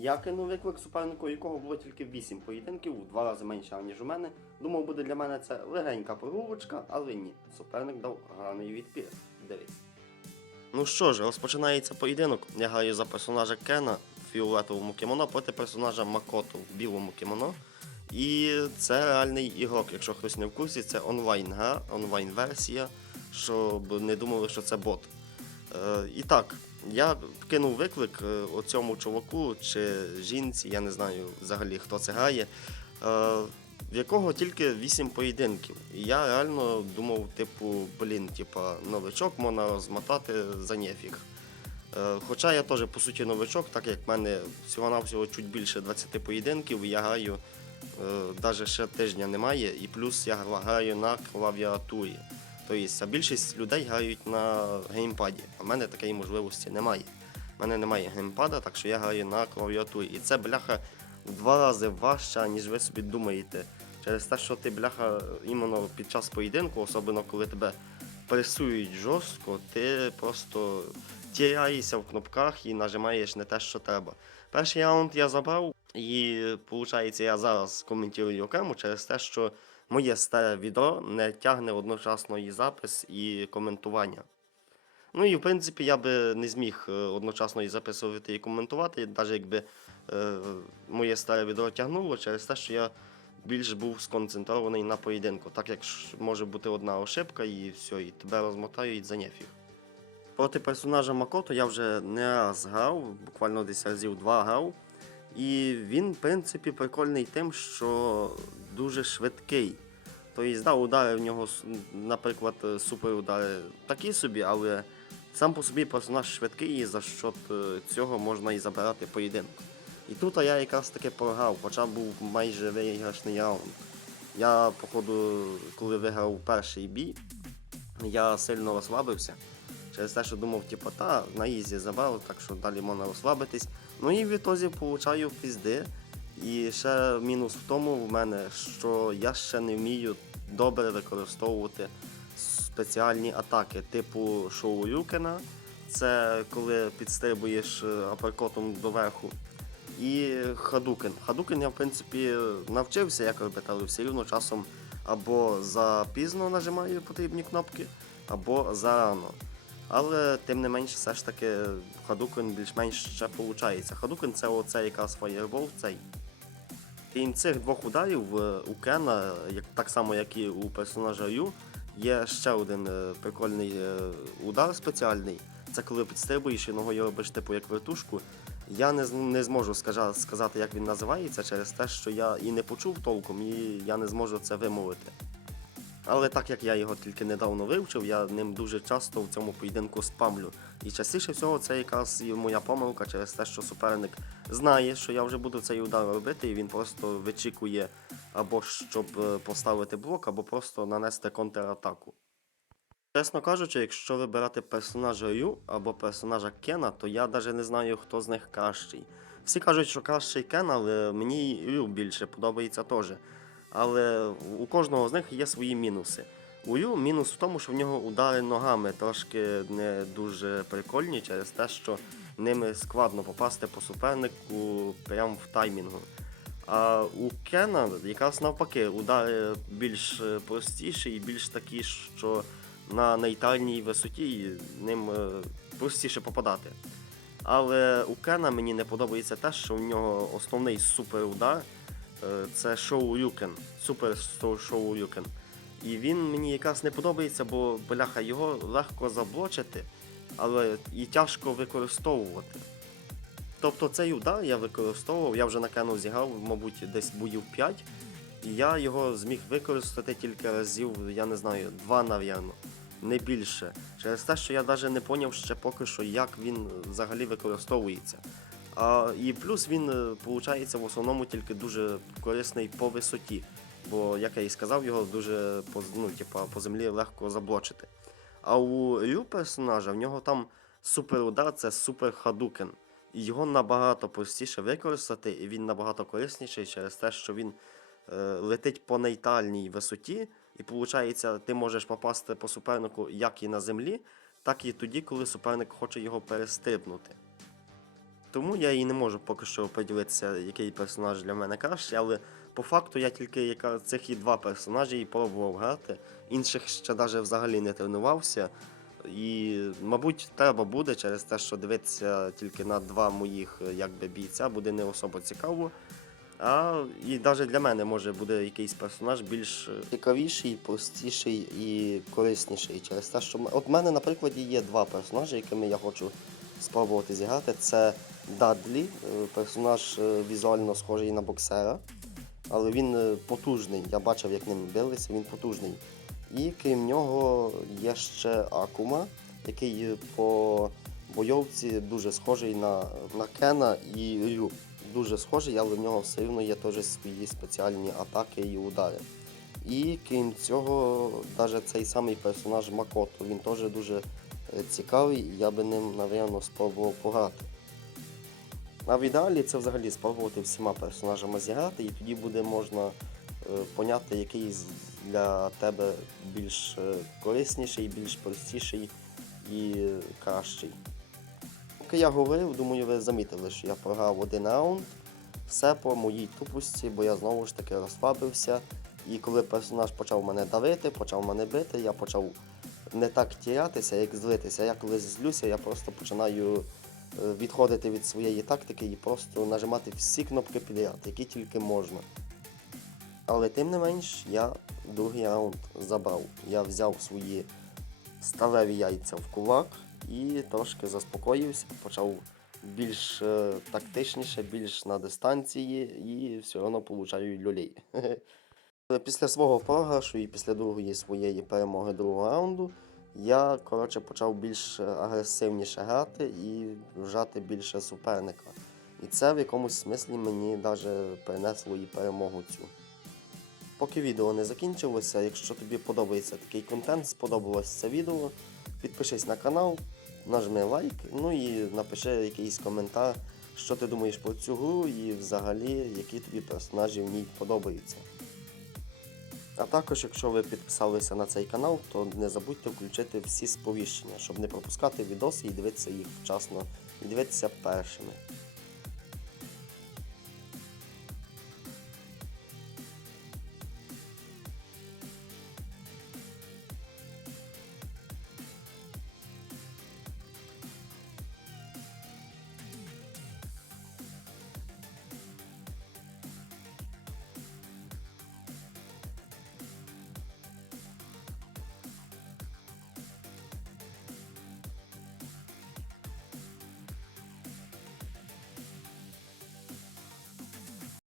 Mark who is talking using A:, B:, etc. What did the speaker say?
A: Я кинув виклик супернику, у якого було тільки 8 поєдинків, в два рази менше, ніж у мене. Думав, буде для мене це легенька прогулочка, але ні. Суперник дав гарний відпір. Дивись. Ну що ж, розпочинається поєдинок. Я граю за персонажа Кена в фіолетовому кімоно проти персонажа Макото в білому кімоно. І це реальний ігрок, якщо хтось не в курсі, це онлайн-гра, онлайн-версія, щоб не думали, що це бот. Е, і так, я кинув виклик е, оцьому чуваку чи жінці, я не знаю взагалі хто це грає, е, в якого тільки 8 поєдинків. І я реально думав, типу, блін, типа, новичок можна розмотати за нефіг. Е, Хоча я теж по суті новичок, так як в мене всього-навсього чуть більше 20 поєдинків, я граю навіть ще тижня немає, і плюс я граю на клавіатурі. Тобто, більшість людей грають на геймпаді. А в мене такої можливості немає. У мене немає геймпада, так що я граю на клавіатурі. І це бляха в два рази важче, ніж ви собі думаєте. Через те, що ти бляха іменно під час поєдинку, особливо коли тебе пресують жорстко, ти просто тіряєшся в кнопках і нажимаєш не те, що треба. Перший раунд я забрав, і виходить, я зараз коментую окремо через те, що моє старе відео не тягне одночасно і запис, і коментування. Ну і в принципі я би не зміг е, одночасно і записувати і коментувати, навіть якби е, моє старе відео тягнуло через те, що я більш був сконцентрований на поєдинку, так як може бути одна ошибка і все, і тебе розмотають за нефіг. Проти персонажа Макото я вже не раз грав, буквально десь разів два грав. І він, в принципі, прикольний тим, що дуже швидкий. Тобто, да, удари в нього, наприклад, суперудари такі собі, але сам по собі персонаж швидкий, і за е, цього можна і забирати поєдинок. І тут я якраз таки програв, хоча був майже виграшний раунд. Я, походу, коли виграв перший бій, я сильно розслабився. Через те, що думав, типу, та, на ізі забрав, так що далі можна розслабитись. Ну і в ітозі получаю пізди. І ще мінус в тому в мене, що я ще не вмію добре використовувати спеціальні атаки, типу шоу Юкена. Це коли підстрибуєш е, аперкотом доверху. І Хадукен. Хадукен я, в принципі, навчився, як робити, але все рівно часом або запізно нажимаю потрібні кнопки, або зарано. Але тим не менш, все ж таки Хадукен більш-менш ще виходить. Хадукен це оцей якраз фаєрбол, цей. Крім цих двох ударів у Кена, як, так само як і у персонажа Ю, є ще один е, прикольний е, удар спеціальний. Це коли підстрибуєш і ногою робиш типу як вертушку. Я не, не зможу скажа- сказати, як він називається, через те, що я і не почув толком, і я не зможу це вимовити. Але так як я його тільки недавно вивчив, я ним дуже часто в цьому поєдинку спамлю. І частіше всього це якраз і моя помилка через те, що суперник знає, що я вже буду цей удар робити, і він просто вичікує або щоб е, поставити блок, або просто нанести контратаку. Чесно кажучи, якщо вибирати персонажа Ю або персонажа Кена, то я навіть не знаю, хто з них кращий. Всі кажуть, що кращий Кен, але мені Ю більше подобається теж. Але у кожного з них є свої мінуси. У Ю мінус в тому, що в нього удари ногами трошки не дуже прикольні через те, що ними складно попасти по супернику прямо в таймінгу. А у Кена якраз навпаки, удари більш е, простіші і більш такі, що на нейтральній висоті ним е, простіше попадати. Але у Кена мені не подобається те, що у нього основний суперудар це шоу Юкен. Супер шоу- Юкен. І він мені якраз не подобається, бо бляха його легко заблочити, але і тяжко використовувати. Тобто цей удар я використовував, я вже на Кену зіграв, мабуть, десь боїв 5. І я його зміг використати тільки разів, я не знаю, два, навірно, не більше. Через те, що я навіть не зрозумів ще поки що, як він взагалі використовується. А, і плюс він, виходить, в основному тільки дуже корисний по висоті. Бо, як я і сказав, його дуже ну, типа, по землі легко заблочити. А у Рю персонажа в нього там суперудар це супер хадукен. І його набагато простіше використати, і він набагато корисніший через те, що він е, летить по нейтральній висоті, і виходить, ти можеш попасти по супернику як і на землі, так і тоді, коли суперник хоче його перестрибнути. Тому я і не можу поки що поділитися, який персонаж для мене кращий, але по факту я тільки яка, цих і два персонажі і пробував грати. Інших ще навіть взагалі не тренувався. І, мабуть, треба буде через те, що дивитися тільки на два моїх якби, бійця буде не особо цікаво. А і навіть для мене може буде якийсь персонаж більш е, цікавіший, простіший і корисніший. Через те, що от в мене, наприклад, є два персонажі, якими я хочу спробувати зіграти. Це Дадлі, е, персонаж е, візуально схожий на боксера, але він е, потужний. Я бачив, як ним билися, він потужний. І крім нього є ще Акума, який по бойовці дуже схожий на, на Кена і Рю. Дуже схожий, але в нього все рівно є теж свої спеціальні атаки і удари. І крім цього, навіть цей самий персонаж Макото, він теж дуже цікавий, і я би ним, напевно, спробував пограти. А в ідеалі це взагалі спробувати всіма персонажами зіграти, і тоді буде можна е, поняти, який для тебе більш е, корисніший, більш простіший і кращий. Поки я говорив, думаю, ви замітили, що я програв один раунд. Все по моїй тупості, бо я знову ж таки розслабився. І коли персонаж почав мене давити, почав мене бити, я почав не так тірятися, як злитися. Я коли злюся, я просто починаю відходити від своєї тактики і просто нажимати всі кнопки підряд, які тільки можна. Але тим не менш, я другий раунд забрав. Я взяв свої сталеві яйця в кулак і трошки заспокоївся, почав більш е, тактичніше, більш на дистанції і все одно получаю люлей. Після свого програшу і після другої своєї перемоги другого раунду я коротше почав більш агресивніше грати і вжати більше суперника. І це в якомусь смислі мені навіть принесло і перемогу цю. Поки відео не закінчилося, якщо тобі подобається такий контент, сподобалось це відео, підпишись на канал, нажми лайк, ну і напиши якийсь коментар, що ти думаєш про цю гру і взагалі які тобі персонажі в ній подобаються. А також, якщо ви підписалися на цей канал, то не забудьте включити всі сповіщення, щоб не пропускати відоси і дивитися їх вчасно, і дивитися першими.